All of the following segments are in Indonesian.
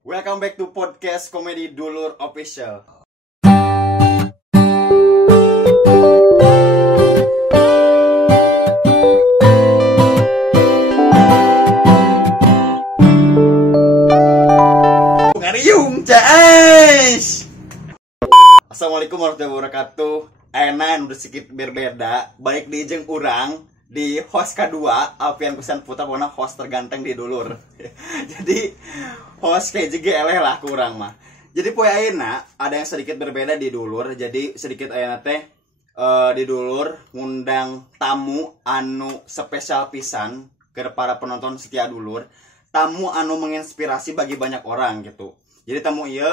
Welcome back to podcast Komedi Dulur Official. Ngariung guys. Assalamualaikum warahmatullahi wabarakatuh. Enak udah sedikit berbeda. Baik di jeung urang di host kedua, Alfian Kusan Putra, pokoknya host terganteng di Dulur. Jadi host kayak juga eleh lah kurang mah. Jadi poe ayeuna ada yang sedikit berbeda di Dulur. Jadi sedikit ayeuna teh di Dulur ngundang tamu anu spesial pisan ke para penonton setia Dulur. Tamu anu menginspirasi bagi banyak orang gitu. Jadi tamu ieu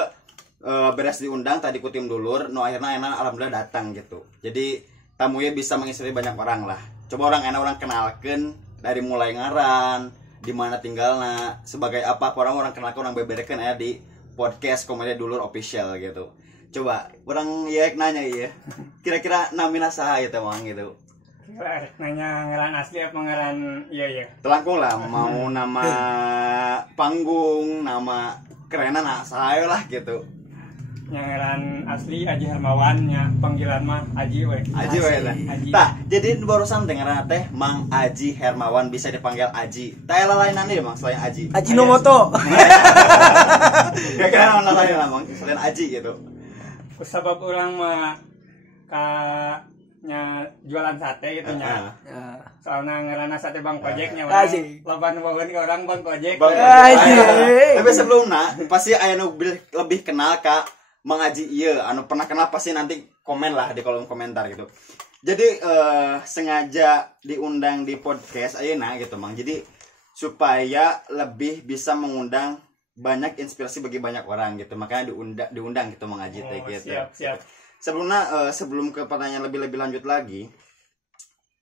beres diundang tadi ku tim Dulur, nu akhirna enak alhamdulillah datang gitu. Jadi tamu ieu bisa menginspirasi banyak orang lah. Coba orang kenalkan dari mulai ngaran, di mana tinggalnya, sebagai apa orang kenalkan orang beberekan di podcast Komedi Dulur Official gitu. Coba orang ya nanya ya, kira-kira namina saha gitu mang gitu. Kira nanya ngaran asli apa ngaran iya. Telangkung lah, mau nama panggung, nama kerenan saya lah gitu. Yang ngaran asli Aji Hermawan, nya panggilan mah Aji we. Aji we lah. Tah, jadi barusan dengeran teh Mang Aji Hermawan bisa dipanggil Aji. Tah lain-lain deh Mang selain Aji. Aji Nomoto. Ya kan lain lah Mang selain Aji gitu. Kusabab orang mah nya jualan sate gitu nya. Soalnya ngaranna sate Bang Kojek nya. Loba nu bageun ka orang Bang Kojek. Tapi sebelumnya pasti aya nu lebih kenal ka Mang Aji iya, anu pernah kenal pasti nanti komen lah di kolom komentar gitu. Jadi sengaja diundang di podcast ayeuna gitu Mang. Jadi supaya lebih bisa mengundang banyak inspirasi bagi banyak orang gitu. Makanya diundang gitu Mang Aji teh gitu. Siap. Sebelumnya sebelum ke pertanyaan lebih lanjut lagi,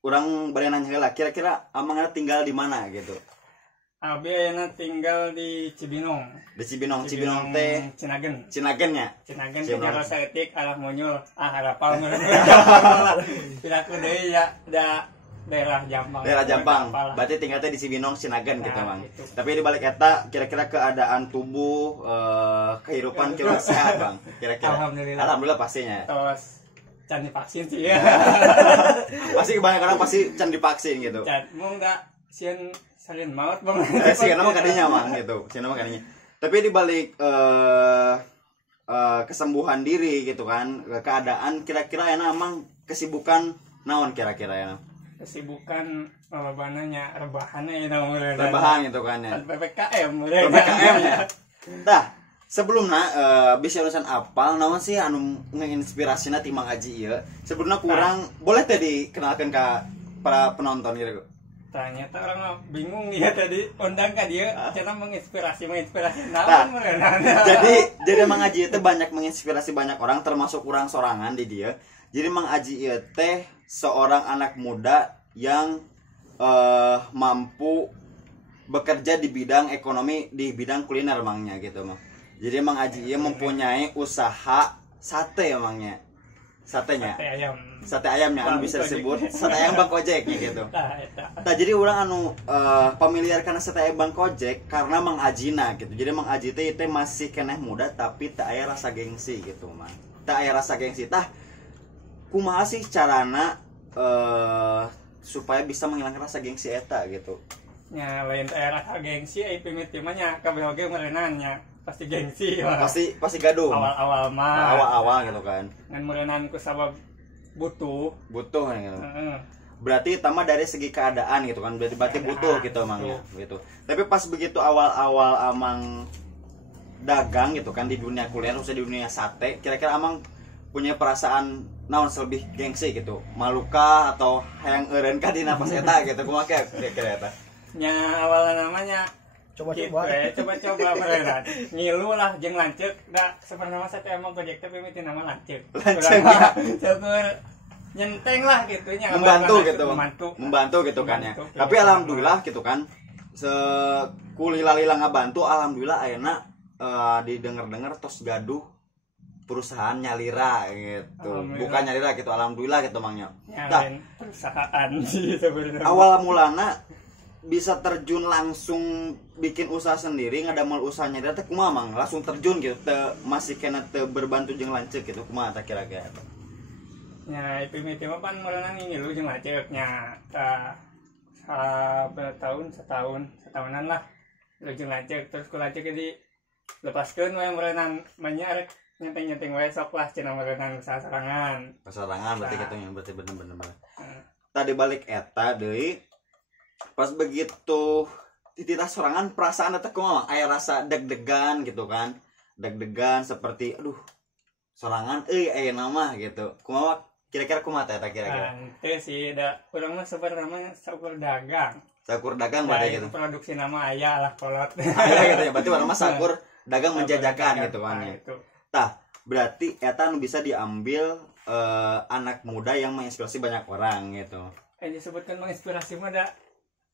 orang bari nanya heula kira-kira Amangna tinggal di mana gitu. Abi ayeuna tinggal di Cibinong. Di Cibinong teh Cinagen nya. Cinagen teh jero saeutik arah Munyul. Harapal meureun. Piraku deui ya daerah Jampang. Daerah Jampang. Berarti tinggal teh di Cibinong Cinagen gitu Mang. Tapi di balik eta kira-kira keadaan tubuh kehidupan kira sehat Bang. Kira-kira. Alhamdulillah pastinya. Terus can divaksin sih ya. Pasti kebanyakan orang pasti can divaksin gitu. Mau enggak sieun salin maut Bang. Sih nama kadinya Mang gitu. Sih nama kadinya. Tapi di balik kesembuhan diri gitu kan, keadaan kira-kira enak Mang kesibukan naon kira-kira ya? Kesibukan bananya rebahannya itu mulai rebahan gitu kan ya. PPKM ya. Tah, sebelumnya bisa urusan apal naon sih anu nginspirasina ti Mang Aji ieu? Sebelumnya kurang boleh teh dikenalkan ke para penonton gitu. Ternyata orang bingung ya tadi undang ka dia cara menginspirasi naon meureun. Jadi Mang Aji itu banyak menginspirasi banyak orang termasuk urang sorangan di dia. Jadi Mang Aji ieu teh seorang anak muda yang mampu bekerja di bidang ekonomi, di bidang kuliner Mangnya gitu Mang. Jadi Mang Aji ieu mempunyai usaha sate Mangnya. Sate ayamnya anu bisa disebut sate ayam Bang Kojek gitu. Nah, jadi orang anu familiar karena sate ayam Bang Kojek karena Mang Ajina gitu. Jadi Mang Aji teh masih keneh muda tapi tak aya rasa gengsi gitu Mang. Tak aya rasa gengsi. Tah kumaha sih carana supaya bisa menghilangkan rasa gengsi eta gitu. Nya lain teh rasa gengsi ai pimiti mah nya kabeh oge meureunnan nya pasti gengsi. Pasti gaduh. Awal-awal mah. Awal-awal gitu kan. Ngan meureunnan ku sabab butuh gitu. Berarti tambah dari segi keadaan gitu kan. Berarti butuh gitu Mang gitu. Tapi pas begitu awal-awal Amang dagang gitu kan di dunia kuliner khususnya di dunia sate, kira-kira Amang punya perasaan naon lebih gengsi gitu. Maluka atau hayang eureun ka dina pas eta gitu. Kumaha kira-kira eta? Nya awalna namanya Coba-coba beneran. Ngilu lah jeung lanceuk da sebenarnya sate emang Kojek teh mimiti nama lanceuk. Coba nyenteng lah gitu nya. Membantu gitu kan ya. Tapi alhamdulillah gitu kan. Sekulila-lila ngabantu alhamdulillah ayeuna didengar-dengar tos gaduh perusahaan nyalira gitu. Bukan nyalira gitu alhamdulillah gitu Mangnya. Tah perusahaan sih sebenarnya. Awal mulana bisa terjun langsung bikin usaha sendiri ngadamel usahanya dia teh kumaha mang langsung terjun gitu teh masih kena teh berbantu jeung lanceuk gitu kumaha teh kira-kira nya itu mah pan merenang ngilu jeung lanceuk nya setahunan lah lu jeung lanceuk terus ku lanceuk jadi lepaskeun we merenang manya rek nyenteng-nyenteng we sok lah cenah merenang sasarangan berarti gitu nya berarti bener-bener tadi balik eta deui pas begitu tititah sorangan perasaan eta kumaha aya rasa deg-degan gitu kan deg-degan seperti aduh sorangan aya nama gitu kumaha kira-kira kumaha eta kira-kira teu sih da urang mah sebenarnya sakur dagang berarti gitu produksi nama aya lah kolot aya gitu ya berarti urang mah sakur dagang menjajakan gitu kan tah berarti eta nu bisa diambil anak muda yang menginspirasi banyak orang gitu disebutkan menginspirasi mah da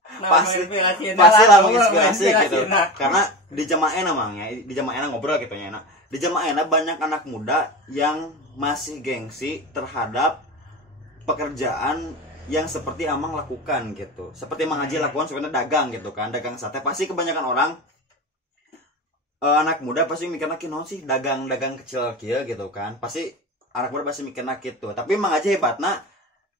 pasti lah menginspirasi gitu karena di jamaah namanya di jamaah ngobrol gitu ya di jamaah banyak anak muda yang masih gengsi terhadap pekerjaan yang seperti Amang lakukan gitu seperti Mang Haji lakukan sebenarnya dagang gitu kan dagang sate pasti kebanyakan orang anak muda pasti mikirnya naon sih dagang kecil kieu gitu kan pasti anak muda pasti mikirnya gitu tapi Mang Haji hebatna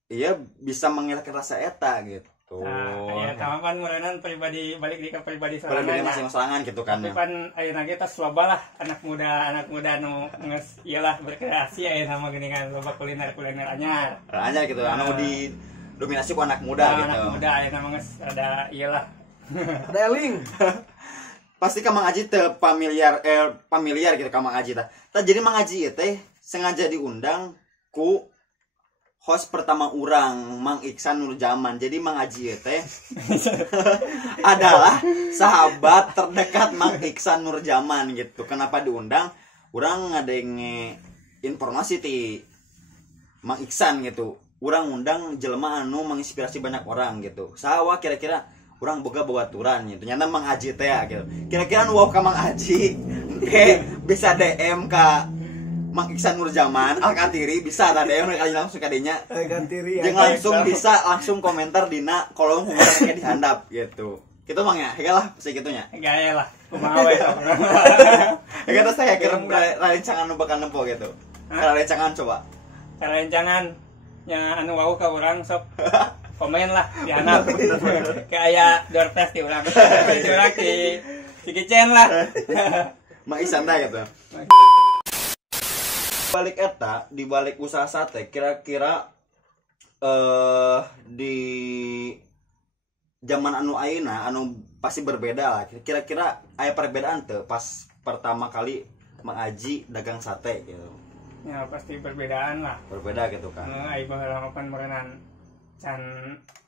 iya bisa menghilangkan rasa eta gitu. Ya kan merenang pribadi balik di ke pribadi sorangan masing-masangan gitu kan. Tapi kan ayeuna ge tos loba lah anak muda nu geus iyalah berkreasi ayeuna mah geuning kan loba kuliner anyar. Anyar gitu anu didominasi ku anak muda gitu. Anak muda ayeuna mah geus ada iyalah. Ada eling. Pasti ka Mang Haji teu familiar gitu ka Mang Haji tah. Jadi Mang Haji teh sengaja diundang ku host pertama urang Mang Iksan Nurjaman. Jadi Mang Haji teh adalah sahabat terdekat Mang Iksan Nurjaman gitu. Kenapa diundang? Urang ngadenge informasi ti Mang Iksan gitu. Urang undang jelema anu menginspirasi banyak orang gitu. Sawa kira-kira urang boga babaturan gitu. Nyata Mang Haji teh gitu. Kira-kira nu ka Mang Haji bisa DM ka Mang Iksan Nurjaman Alkatiri bisa ada yang kali langsung kadinya Alkatiri yang langsung bisa langsung komentar dina kolom komentar kayak dihandap gitu gitu Mang ya hegalah pasti gitunya gaya lah kumaha we hegalah saya kira rancangan nu bakal nempo gitu rancangan coba rancangan nya anu wau ka urang sok komen lah dihandap kayak door prize di urang di Kicen lah Mang Iksan teh gitu balik eta di balik usaha sate kira-kira di zaman anu ayeuna anu pasti berbeda lah kira-kira aya perbedaan teu pas pertama kali Mang Haji dagang sate gitu ya pasti perbedaan lah berbeda gitu kan ai baheula pan merenang can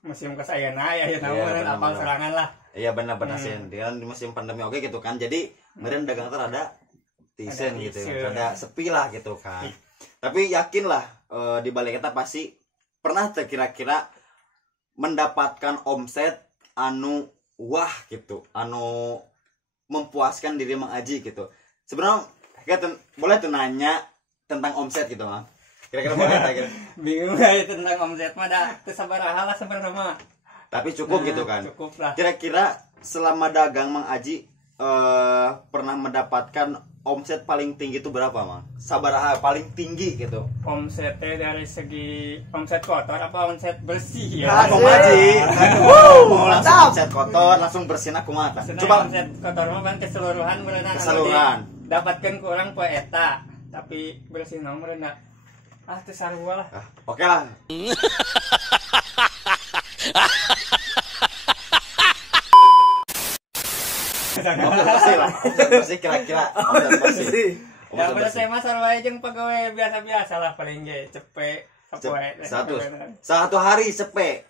musim geus ayeuna ya merenang apal serangan lah iya benar-benar sih dengan di musim pandemi oke gitu kan jadi meureun dagang teh rada tisen gitu rada sepi lah gitu kan tapi yakin lah di balik kita pasti pernah kira-kira mendapatkan omset anu wah gitu anu mempuaskan diri Mang Haji gitu sebenarnya boleh tuh nanya tentang omset gitu Mang kira-kira boleh gitu bingung ya tentang omset mah dah sabaraha lah sebenarnya tapi cukup gitu kan cukup lah kira-kira selama dagang Mang Haji pernah mendapatkan omset paling tinggi itu berapa Mang? Sabaraha paling tinggi gitu. Omsetnya dari segi omset kotor apa omset bersih ya? Mang Haji. Langsung omset kotor, langsung bersih aku mah. Coba omset kotor mah kan keseluruhan berenang. Keseluruhan. Dapatkan ke orang poe eta, tapi bersih nomor berenang. Teu sarua lah. Oke lah. Bersih lah, bersih kira-kira bersih. Ya bersih mah sarua jeung pegawai biasa-biasa lah paling ge cepet. Satu hari cepet.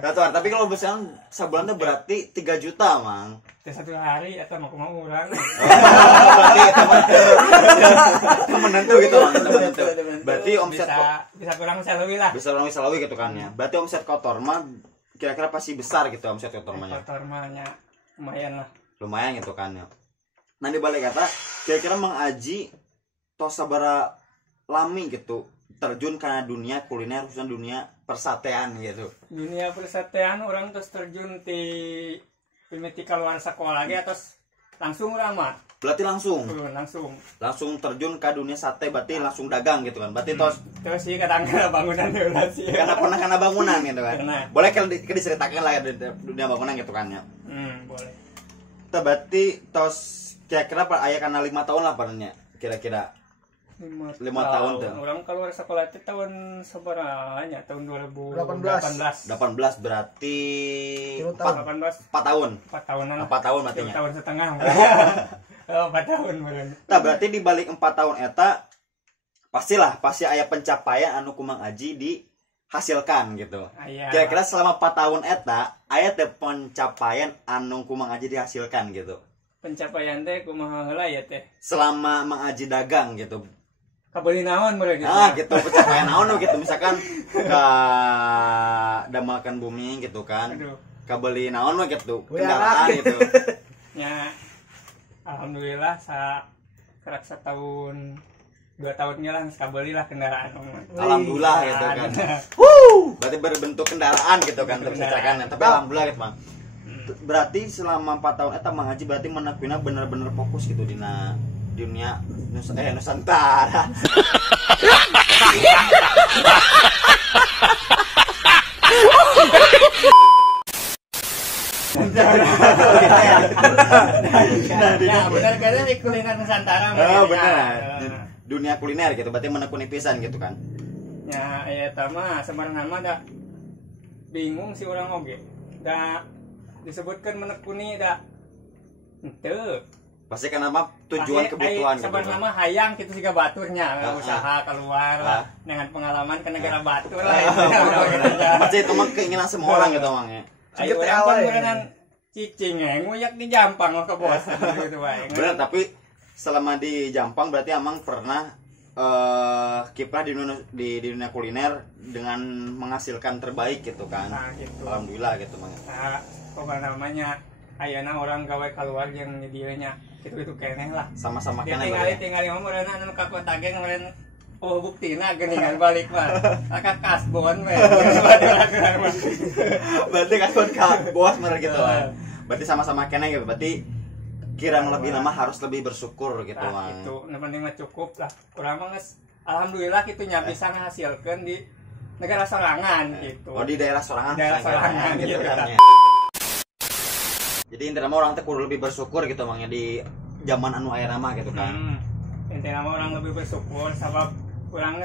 Satu hari, tapi kalau misalnya sebulan berarti 3 juta Mang. Satu hari atau mau urang. Berarti itu menentu gitu Mang, menentu. Berarti omset bisa kurang salwi lah. Bisa kurang salwi gitu kan ya. Berarti omset kotor mah kira-kira pasti besar gitu omset kotor mah. Kotor mah lumayan lah. Lumayan gitu kan ya. Nah di balik kata kira-kira Mang Haji tos sabaraha lami gitu terjun karena dunia kuliner khususnya dunia persatean gitu. Dunia persatean orang terus terjun di mimiti keluar sekolah lagi atau langsung ramah. Berarti langsung terjun ke dunia sate, berarti langsung dagang gitu kan. Berarti terus sih kadang-kadang bangunan dulu sih. Karena bangunan gitu kan. Boleh kalau diceritakan lah ya dunia bangunan gitu kan ya. Boleh. Berarti terus kira-kira aya kana 5 tahun lah padanya. Kira-kira 5 tahun tuh. Orang keluar sekolah itu tahun seberanya? Tahun 2018. 18 berarti 4 tahun. 4 tahunan. 4 tahun berarti. 2 tahun setengah. 4 tahun meureun. Tah berarti di balik 4 tahun eta pasti aya pencapaian anu Kumang Aji dihasilkan gitu. Kira-kira selama 4 tahun eta aya teh pencapaian anu Kumang Aji dihasilkan gitu. Pencapaian teh kumaha heula ya teh? Selama Mang Aji dagang gitu. Kabeli naon meureun gitu. Gitu pencapaian naon gitu misalkan ka Damalkan Bumi gitu kan. Kabeli naon mah gitu. Kendaraan gitu. Ya alhamdulillah kerak setahun 2 tahunnya lah kabeli lah kendaraan. Alhamdulillah gitu kan. Berarti berbentuk kendaraan gitu kan terceritakan. Tapi alhamdulillah gitu Bang. Berarti selama 4 tahun eta Mang Aji berarti menekuna bener-bener fokus gitu di dunia Nusantara. Ya benar karena di kuliner Nusantara. Benar. Dunia kuliner gitu berarti menekuni pisan gitu kan. Ya eta mah sebenarnya mah da bingung si orang oge. Da disebutkan menekuni da henteu. Pasti kenapa tujuan kebutuhan gitu. Sebenarnya hayang gitu siga baturnya usaha keluar dengan pengalaman ke negara batur lah. Pasti itu mah keinginan semua orang gitu Mang ya. Ayo orang kan beneran cicing nguyak di Jampang ke bos gitu bae. Bener, tapi selama di Jampang berarti Amang pernah kiprah di dunia kuliner dengan menghasilkan terbaik gitu kan. Gitu. Alhamdulillah gitu Mang. Apa namanya ayeuna orang gawe keluar yang nyedianya gitu keneh lah. Sama-sama keneh. Tinggal mah meureun anu ka kota ge meureun buktina geuningan balik mah. Aka kasbon we. Berarti kasbon ka bos meureun gitu. Berarti sama-sama keneh gitu. Berarti kirang lebih nama harus lebih bersyukur gitu Mang. Itu penting mah cukup lah. Urang mah geus alhamdulillah kitunya bisa ngahasilkeun di negara sorangan gitu. Oh di daerah sorangan. Gitu kan. Jadi intinya orang teh kudu lebih bersyukur gitu Mang ya di zaman anu aya nama gitu kan. Intinya orang lebih bersyukur sebab urang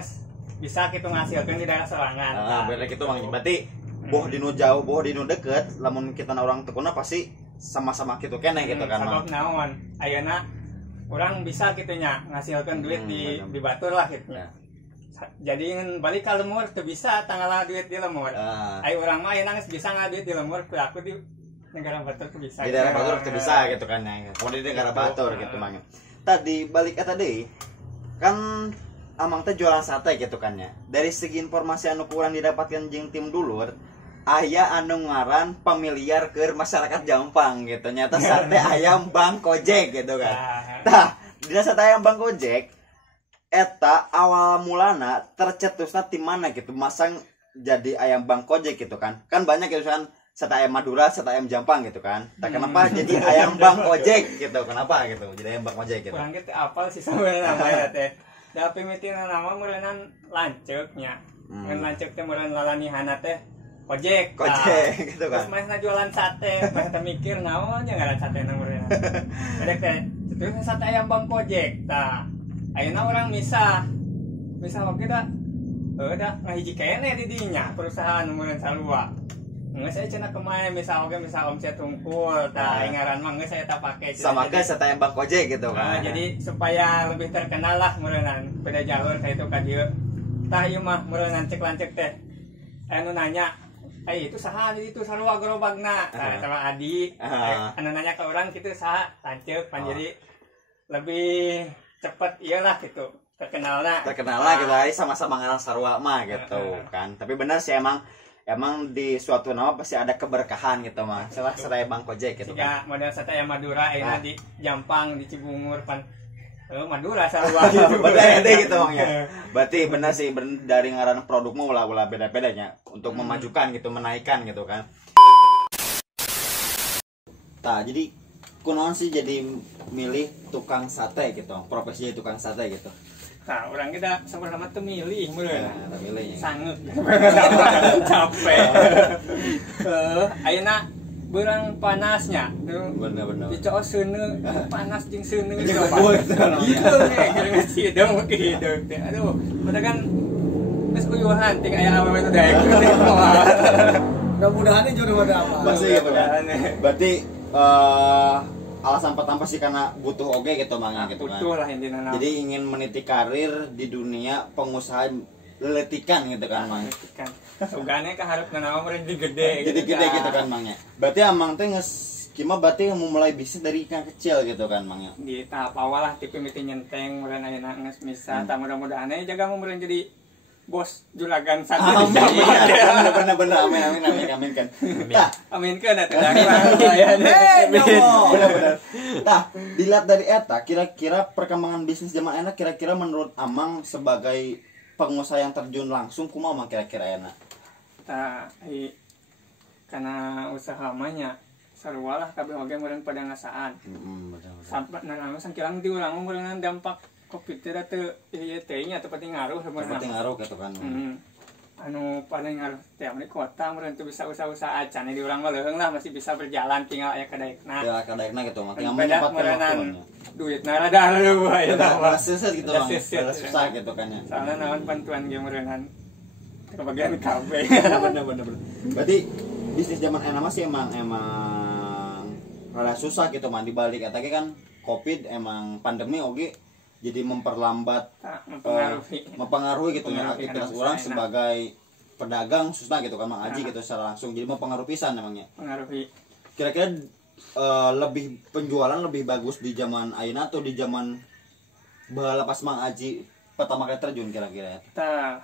bisa gitu ngahasilkeun di daerah sorangan. Bener gitu Mang. Berarti boh dinu jauh, boh dinu deket, lamun kita orang tekuna pasti sama-sama gitu keneh gitu kan Mang. Sebab naon? Ayeuna urang bisa gitu nya ngahasilkeun duit di batur lah gitu. Jadi balik ka lemur teu bisa tanggal duit di lemur. Ai urang mah ayeuna geus bisa ngaduit di lemur aku di negara batur tuh bisa. Di daerah batur tuh bisa gitu kan ya. Kalau di negara batur gitu Mang. Tadi balik tadi kan Amang teh jualan sate gitu kan ya. Dari segi informasi anu kurang didapatkan jeung tim dulur, aya anu ngaran pamiliar ke masyarakat Jampang gitu. Nyata sate ayam Bang Kojek gitu kan. Tah, dina sate ayam Bang Kojek eta awal mulana tercetusna ti mana gitu masang jadi ayam Bang Kojek gitu kan. Kan banyak gitu kan sate ayam Madura, sate ayam Jampang gitu kan. Tak kenapa jadi ayam Bang Ojek gitu. Kenapa gitu? Jadi ayam Bang Ojek gitu. Kurang gitu apal sih sebenarnya namanya teh. Da pimitina nama meureunnan lanceuknya. Ngan lanceuk teh meureun lalanihanna teh Ojek. Gitu kan. Terus masna jualan sate, masna mikir naon nya ngaran sate na meureun. Bedek teh terus sate ayam Bang Ojek. Tah, ayeuna urang misah oge da. Da ngahiji keneh di dinya perusahaan meureun salua. Nggak saya cina kemarin misal omset tungkul, ngaran mah nggak saya tak pakai. Sama ke sate ayam Bang Kojek gitu kan. Jadi supaya lebih terkenal lah meureunnan beda jalur kayak itu kan dieu. Tah ieu mah meureunnan cek lancek teh. Anu nanya, itu saha itu sarua gerobagna. Sama Adi, anu nanya ke orang gitu saha lancek pan jadi lebih cepet iyalah gitu terkenalna gitu sama-sama ngaran sarua mah gitu kan. Tapi benar sih emang di suatu nama pasti ada keberkahan gitu mah. Salah sate Bang Kojek gitu kan. Model sate ayam Madura di Jampang, di Cibungur pan Madura sarua gitu. Beda gitu Mangnya. Berarti benar sih dari ngaran produkmu ulah beda-bedanya untuk memajukan gitu, menaikkan gitu kan. Tah, jadi kunaon sih jadi milih tukang sate gitu, profesi jadi tukang sate gitu. Nah, orang kita sama-sama tuh milih meureun. Nah, milih. Sangeut. Capek. Ayeuna beurang panasnya. Bener-bener. Dicoos seuneu, panas jeung seuneu gitu. Gitu nih, geus hidung ke hidung teh. Aduh, padahal kan geus uyuhan ting aya awewe teh daek. Mudah-mudahan jodoh ada apa. Pasti gitu kan. Berarti alasan pertama sih karena butuh oge gitu Mangnya gitu kan. Butuh lah intinya. Jadi ingin meniti karir di dunia pengusaha leletikan gitu kan Mang. Leletikan. Sugane ka hareup nanaon meureun jadi gede gitu. Jadi gede gitu kan Mangnya. Berarti Amang teh geus kima berarti mau mulai bisnis dari ikan kecil gitu kan Mangnya. Di tahap awal lah tipe miti nyenteng meureun ayeuna geus bisa tah mudah-mudahan jaga meureun jadi bos juragan sate di zaman. Bener-bener amin kan. Tah, Amin kan atuh da. bener-bener. Tah, dilihat dari eta kira-kira perkembangan bisnis zaman enak kira-kira menurut Amang sebagai pengusaha yang terjun langsung kumaha Mang kira-kira enak? Tah, karena usaha mah nya sarua lah kabeh oge meureun pada ngasaan. Bener-bener. Sampai nanaon sangkilang di urang meureun dampak Covid teh teu ieu teh nya teu penting ngaruh sebenarnya. Penting ngaruh gitu kan. Anu paling ngaruh teh di kota meureun teu bisa usaha-usaha acan di urang mah leuheung lah masih bisa berjalan tinggal aya kadaekna. Ya kadaekna gitu mah. Tinggal menyempatkan waktu. Duitna rada leueuh aya tah. Susah gitu Bang. Susah gitu kan ya. Soalnya naon bantuan ge meureunhan kebagian kabeh. Bener. Berarti bisnis zaman enak sih emang rada susah gitu man dibalik eta kan Covid emang pandemi oge jadi memperlambat mempengaruhi gitu ya aktivitas orang sebagai pedagang susah gitu kan Mang Aji gitu secara langsung jadi mempengaruhi pisan emangnya. Pengaruhi. Kira-kira lebih penjualan lebih bagus di zaman ayeuna atau di zaman baheula pas Mang Aji pertama kali terjun kira-kira ya. Tah,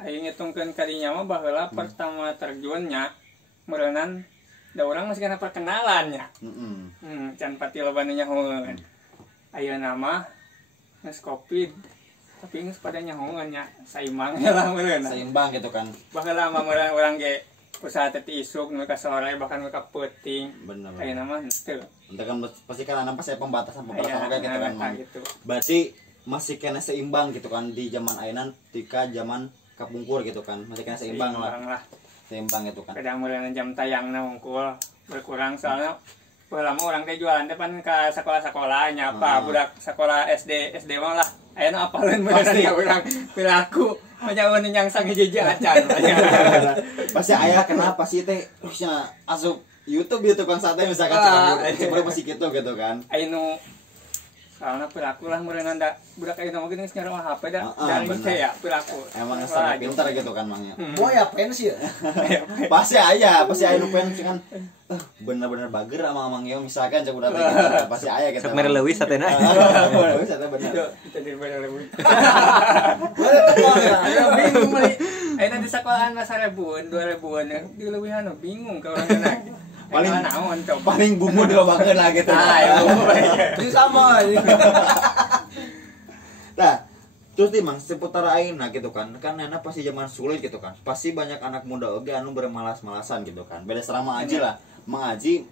aing ngitungkeun kadinya mah baheula pertama terjunnya meureunnan da urang masih kana perkenalannya. Can pati loba nu nyahoeun. Ayeuna mah geus Covid tapi geus pada nyahoeun nya saimbang lah meureun. Seimbang gitu kan. Baheula mah meureun urang ge usaha teh isuk nu ka sore bahkan nu ka peuting. Bener. Ayeuna mah teu. Ente kan pasti kan pas saya pembatasan oke gitu kan Mang. Gitu. Berarti masih kena seimbang gitu kan di zaman ayeuna tika zaman kapungkur gitu kan. Masih kena seimbang lah. Seimbang gitu kan. Kadang meureun jam tayangna hungkul berkurang soalnya lama orang teh jualan depan ke sekolah-sekolah nyapa budak sekolah SD mah lah ayeuna apaleun pasti urang perilaku menyawan yang sang hiji acan pasti aya kenapa sih teh nya asup YouTube dia tukang sate misalkan cuma masih gitu kan ayeuna soalnya perilaku lah meureun da budak ayeuna mah geus nyaruh HP da dari teh ya perilaku emang sangat pintar gitu kan Mangnya boy ya pensi ya pasti aya nu pensi kan bener-bener bager sama Mang Yo misalkan cek udah gitu pasti aya gitu. Sok mere leuwis satena. Leuwis satena bener. Itu di bener leuwis. Bingung mah. Ayeuna di sekolahan mah 1000-2000 di leuwihan bingung ka urang anak. Paling naon coba. Paling bumbu dilobakeun lah gitu. Itu sama. Nah, terus nih Mang seputar ayeuna gitu kan enak pasti zaman sulit gitu kan pasti banyak anak muda oge anu bermalas-malasan gitu kan beda sareng Mang Aji lah Mang Aji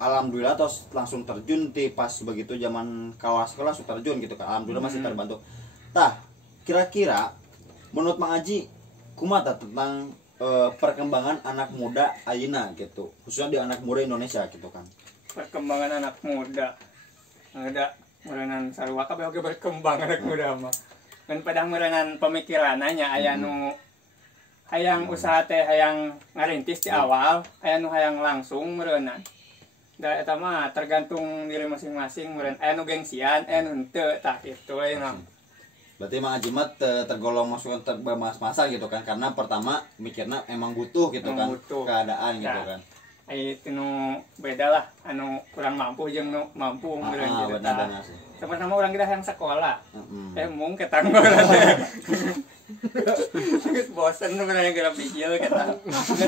alhamdulillah terus langsung terjun di pas begitu zaman kawas sekolah langsung terjun gitu kan alhamdulillah masih terbantu tah kira-kira menurut Mang Aji kumaha tentang perkembangan anak muda ayeuna gitu khususnya di anak muda Indonesia gitu kan perkembangan anak muda ada meureunnan sarua kabeh oge berkembang anak muda mah kan padang meureunnan pemikirananya aya nu hayang usaha teh hayang ngarintis di awal aya nu hayang langsung meureunnan da eta mah tergantung diri masing-masing meureun aya nu gengsian aya nu henteu tah kitu we mah berarti Mang Aji mah tergolong masuk bermas-masan gitu kan karena pertama mikirna emang butuh gitu kan keadaan gitu kan itu nu beda lah anu kurang mampu jeung nu mampu meureun gitu tah sama-sama orang kita yang sekolah mung ketang bosan sebenarnya gerak bijil kita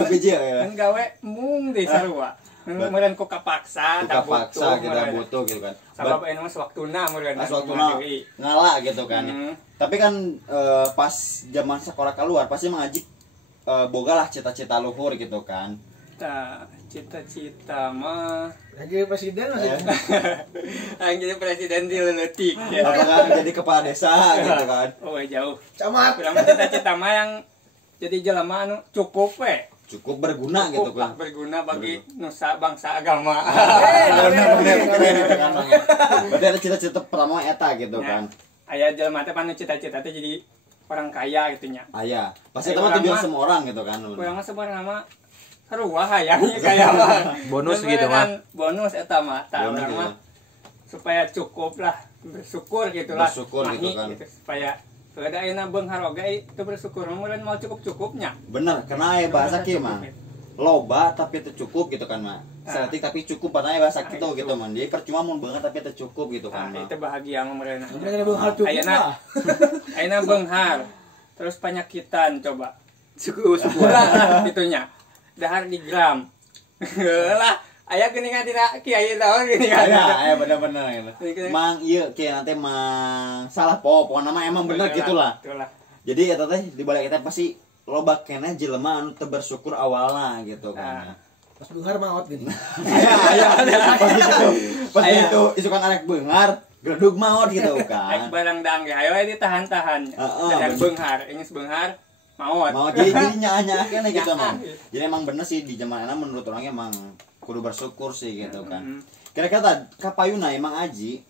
bijil ya kan gawe mung di sarua Meureun ku kapaksa kita butuh gitu kan. Sabab anu mah waktuna meureun. Pas waktuna ngala gitu kan. Tapi kan pas zaman sekolah keluar pasti mengaji boga lah cita-cita luhur gitu kan. Cita-cita mah lagi presiden masih. Yang jadi presiden di leutik ya. Apakah jadi kepala desa gitu kan. Oh jauh. Camat. Urang mah cita-cita mah yang jadi jelema anu cukup we. Cukup berguna gitu kan. Berguna bagi nusa bangsa agama. Bener. Berarti ada cita-cita pertama eta gitu kan. Aya jelema teh panu cita-cita teh jadi orang kaya gitu nya. Aya. Pasti itu mah tujuan semua orang gitu kan. Urang mah sebenarnya mah haruah hayangnya kaya mah. Bonus gitu mah. Bonus eta mah. Tah urang mah supaya cukup lah, bersyukur gitu lah. Bersyukur gitu kan. Gitu, supaya ada ayeuna beunghar oge itu bersyukur meureun mau cukup-cukupnya. Bener, karena aya bahasa kieu mah. Loba tapi teu cukup gitu kan mah. Saeutik tapi cukup padahal bahasa kitu gitu mah. Jadi percuma mun beunghar tapi teu cukup gitu kan mah. Itu bahagia mah meureun. Ayeuna beunghar. Terus penyakitan coba. Syukur. Itunya. Dahar di gram. Lah aya geuningan tina kiai taon geuningan. Aya bener-bener. Mang ieu kieu nanti mang salah pokona mah emang bener gitulah. Jadi eta teh di balik eta pasti loba keneh jelema anu teu bersyukur awalna gitu kan. Pas beunghar maot gini. Aya. Pas itu isukan anak beunghar, gledug maot gitu kan. Barang dang ge ayo ditahan-tahan. Dan beunghar, geus beunghar maot. Mau jadi nyaah-nyaah keneh gitu mah. Jadi emang bener sih di zaman ana menurut orangnya emang kudu bersyukur sih gitu kan. Kira-kira kapayuna emang aji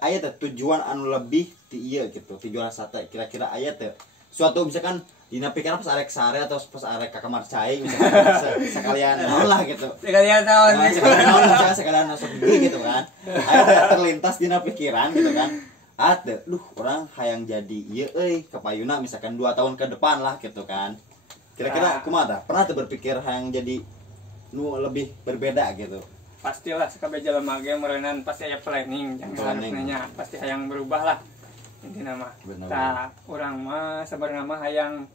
aya teh tujuan anu lebih ti ieu gitu, tujuan sate kira-kira aya teh suatu misalkan dina pikiran pas arek sare atau pas arek ka kamar cai misalkan sekalian naon lah gitu. Sekalian naon sekalian masuk gitu kan. Aya terlintas dina pikiran gitu kan. Duh orang hayang jadi ieu euy kapayuna misalkan 2 tahun ke depan lah gitu kan. Kira-kira kumaha tah? Pernah tuh berpikir hayang jadi nu lebih berbeda gitu. Pastilah sakabeh jelema ge meureunan pasti aya planning jangan harusnya pasti hayang berubah lah intina mah. Tah urang mah sabarna mah hayang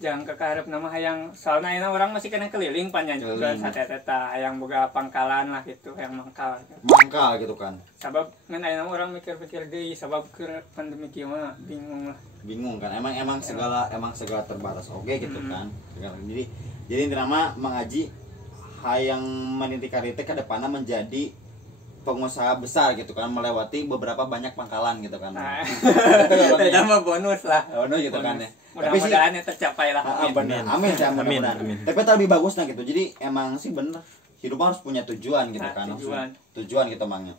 jang kekaharepna mah hayang soalna ayeuna urang masih kena keliling panjang juga sateta hayang boga pangkalan lah gitu hayang mangkal. Mangkal gitu kan. Sabab ngan ayeuna urang mikir-mikir deui sabab keur pandemi kieu mah bingung lah. Bingung kan emang segala terbatas oke gitu kan. Jadi intinya mah mengaji hayang meniti karir teh ke depanna menjadi pengusaha besar gitu kan melewati beberapa banyak pangkalan gitu kan. Itu mah bonus lah. Bonus gitu kan ya. Mudah-mudahan tercapai lah. Amin. Tapi lebih bagusnya gitu. Jadi emang sih bener hidup harus punya tujuan gitu kan. Tujuan gitu mangnya.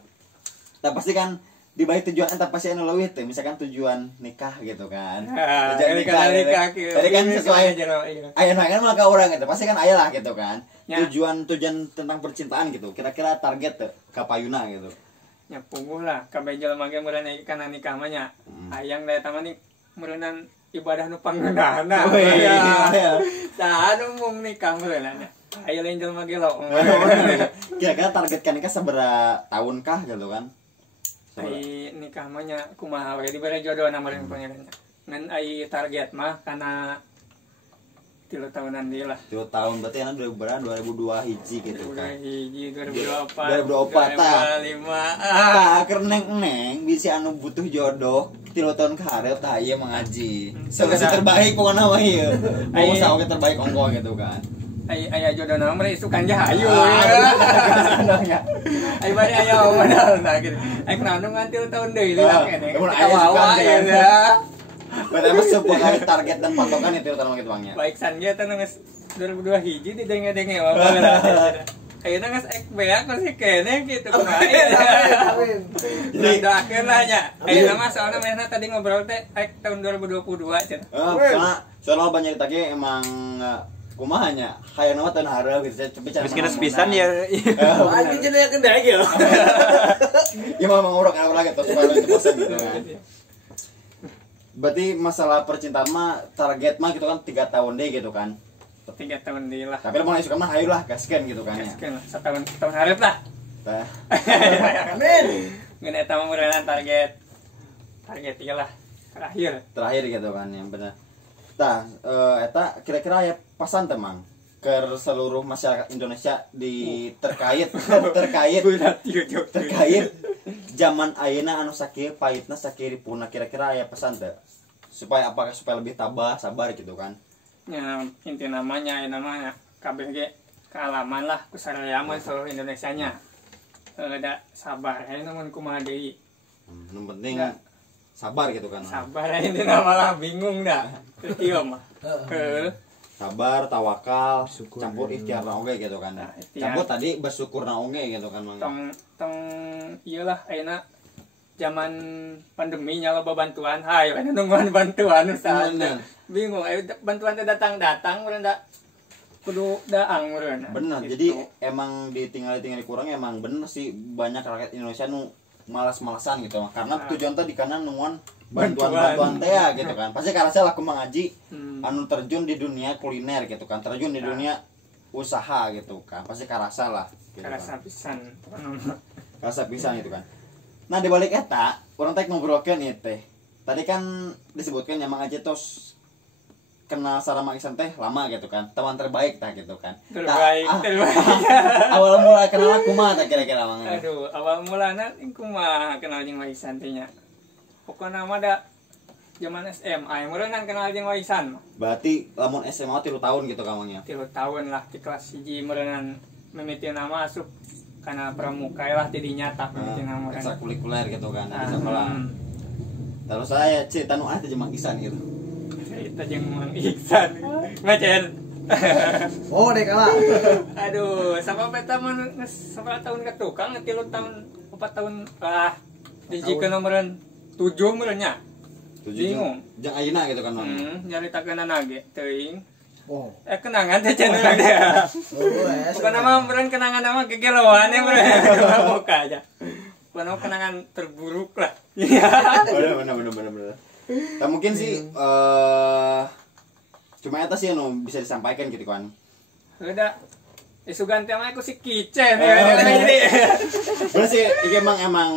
Tapi pasti kan di balik tujuan entah pasti anu leuwih teh misalkan tujuan nikah gitu kan. Tujuan nikah. Tadi kan sesuai ayeuna kan mah ka urang gitu. Pasti kan aya lah gitu kan. Tujuan tentang percintaan gitu. Kira-kira target teh kapayuna gitu. Nya punguh lah kabeh jelema ge meureun kana nikah mah nya. Hayang da eta mah meureunan ibadah nu panggeunahna. Tah anu mung nikah meureunna. Aya lain jelema ge lo. Kira-kira target kan nikah sabaraha tahun kah gitu kan? Ai nikah mah nya kumaha we dibere jodohna meureun pangeranna. Ngan ai target mah kana 3 tahunan deui lah. 3 tahun berarti ana 2002 hiji gitu kan. 2024. 2024 tah. 2025. Tah keur neng bisa anu butuh jodoh 3 tahun ke hareup tah ieu mengaji. Solusi terbaik pokona mah ieu. Mau saoge terbaik ongko gitu kan. Aya jodohna mah isukan jahayu. Ai bari aya modal nah gitu. Ai kunaon ngantil tahun deui lah kene. Awa ya. Berarti sebuah target dan patokan itu utama gitu bangnya. Baik sange teh geus 2002 hiji didenge-denge apa. Ayeuna geus ek beak masih kene gitu kumaha. Jadi doakeun lah nya. Ayeuna mah soalna manehna tadi ngobrol teh ek tahun 2022 cenah. Soalnya banyak tadi emang kumaha nya hayang nama tahun hareup gitu tapi cara miskin sepisan ya anjing cenah kendai ge ya mah ngurang lagi terus balik ke posen gitu kan. Berarti masalah percintaan mah target mah gitu kan 3 tahun deh gitu kan. 3 tahun deui lah. Tapi mau suka mah hayu lah gaskeun gitu kan ya. Gaskeun lah tahun hareup lah. Tah. Amin. Ngeun eta mah meureunna target ieu lah terakhir gitu kan yang bener. Tah eta kira-kira ya pasan teh Mang. ke seluruh masyarakat Indonesia terkait zaman ayeuna anu sakieu pahitna sakiripuna, kira-kira aya pesan teh supaya lebih tabah sabar gitu kan. Ya inti namanya kabeh ge kealaman lah ku sararea mah seluruh Indonesianya. Da sabar namun kumaha deui. Yang penting sabar gitu kan. Sabar intina malah bingung dah. Ieu mah. Sabar, tawakal, campur ikhtiar oge gitu kan. Nah, Campur tadi bersyukur oge gitu kan. Tong iyalah ayeuna zaman pandemi nya loba bantuan. Hayo anu nungguan bantuan usaha. Bingung bantuan teh datang urang da kudu daang urang. Bener. Gitu. Jadi emang ditinggali kurang emang bener sih banyak rakyat Indonesia nu malas-malasan gitu karena tujuan teh di kanan nungguan bantuan teh gitu kan. Pasti karena saya laku mengaji anu terjun di dunia kuliner gitu kan, terjun di dunia usaha gitu kan. Pasti karasa lah gitu karasa kan. pisan. Karasa pisan gitu kan. Nah, di balik eta, urang teh ngobrolkeun ieu teh. Tadi kan disebutkan Mang Aji tos kenal sareng Iksan teh lama gitu kan. Teman terbaik tah gitu kan. Terbaik. Awal mula kenal kumaha tah kira-kira Mang? Aduh, awal mulana kumaha kenal jeung Iksan teh nya. Pokona mah da zaman SMA, meureungan kenal jeung Iksan. Berarti lamun SMA 3 tahun gitu kamangnya. 3 tahun lah di kelas 1 meureungan mimiti nama asup kana pramuka lah jadi nyata mimiti nama kan. Ekstrakurikuler gitu kan di sekolah. Terus saya cerita nu teh jeung Mang Iksan gitu. Cerita jeung Mang Iksan. Macen. Oh, dek kalah. Aduh, sampai beta mah geus sabaraha tahun ka tukang 3 tahun 4 tahun lah. Dijikeun nomeureun 7 meureunnya. Bingung. Jeung ayeuna gitu kan Mang. Nyaritakeunana ge teuing. Oh. Kenangan teh cenah teh. Bukan nama meureun kenangan nama gegeloan ya meureun boka aja. Bukan kenangan terburuk lah. Bener. Tak mungkin sih cuma eta sih anu bisa disampaikan gitu kan. Udah Sugan teh mah ku si Kicen ya. Bener sih, iki emang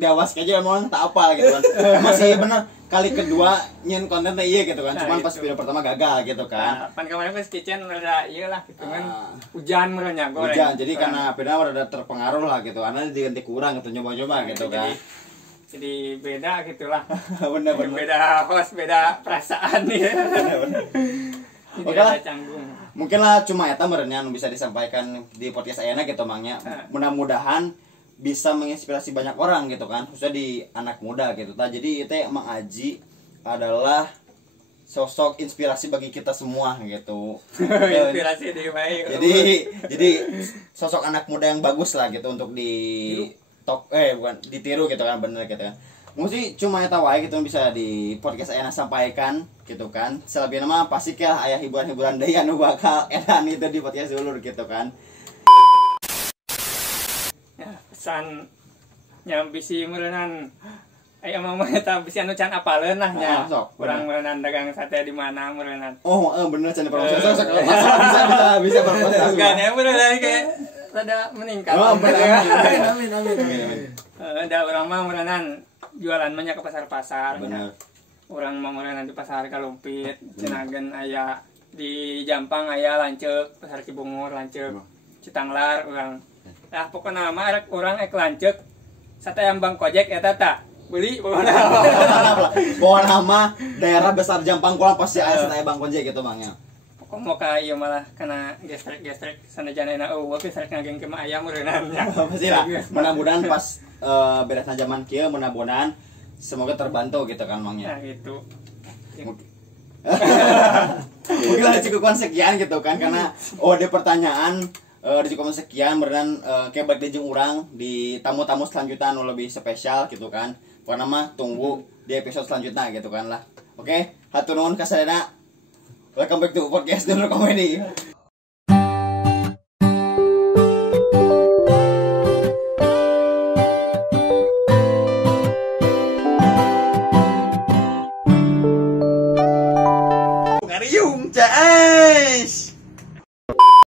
diawas aja emang tak apa gitu kan. Masih bener kali kedua nyen konten teh ieu gitu kan. Cuman pas video pertama gagal gitu kan. Pan kemarin pas Kicen rada ieu lah gitu kan. Hujan meureunnya goreng. Hujan, jadi karena beda rada terpengaruh lah gitu. Karena diganti kurang gitu nyoba-nyoba gitu kan. Jadi beda gitulah. Bener. Beda host, beda perasaan nih. Oke lah. Canggung. Mungkin lah cuma eta merenya anu bisa disampaikan di podcast Ayana gitu Mangnya. Mudah-mudahan bisa menginspirasi banyak orang gitu kan, khususnya di anak muda gitu. Jadi itu Mang Aji adalah sosok inspirasi bagi kita semua gitu. Inspirasi di baik. Jadi sosok anak muda yang bagus lah gitu untuk bukan ditiru gitu kan, bener gitu kan. Mesti cuma eta wae gitu bisa di podcast Ayana sampaikan gitu kan. Selebihnya mah pasti kah aya hiburan-hiburan deui anu bakal edan itu di podcast ulur gitu kan. Ya, pesan yang bisi meureunnan aya mah eta bisi anu can apaleun lah nya. Urang meureunnan dagang sate di mana meureunnan. Oh, bener can promosi. Bisa promosi. Enggak ya meureunnan ge rada meningkat. Oh, Amin. Ada urang mah meureunnan jualan banyak ke pasar-pasar. Bener. Orang mau meureunnan di pasar Kalumpit, Cenagen aya di Jampang aya Lanceuk, pasar Cibungur Lanceuk, Citanglar urang. Nah, pokokna mah rek urang ek Lanceuk sate ayam Bang Kojek eta tah. Beli bawa nama daerah besar Jampang kulang pasti aya sate ayam Bang Kojek gitu Bangnya. Pokoknya mau ka ieu malah kana gestrek sanajanana eueuh gestrek ngagengkeun mah aya meureunnan nya. Pastilah. Mudah-mudahan pas beresna zaman kieu mudah-mudahan semoga terbantu gitu kan Mangnya. Nah, gitu. Mungkin lah cukupan sekian gitu kan karena ada pertanyaan cukupan sekian beneran kayak balik jeung urang di tamu-tamu selanjutnya anu lebih spesial gitu kan. Pokoknya mah tunggu di episode selanjutnya gitu kan lah. Oke, hatur nuhun ka sadayana. Welcome back to podcast Dulur Comedy.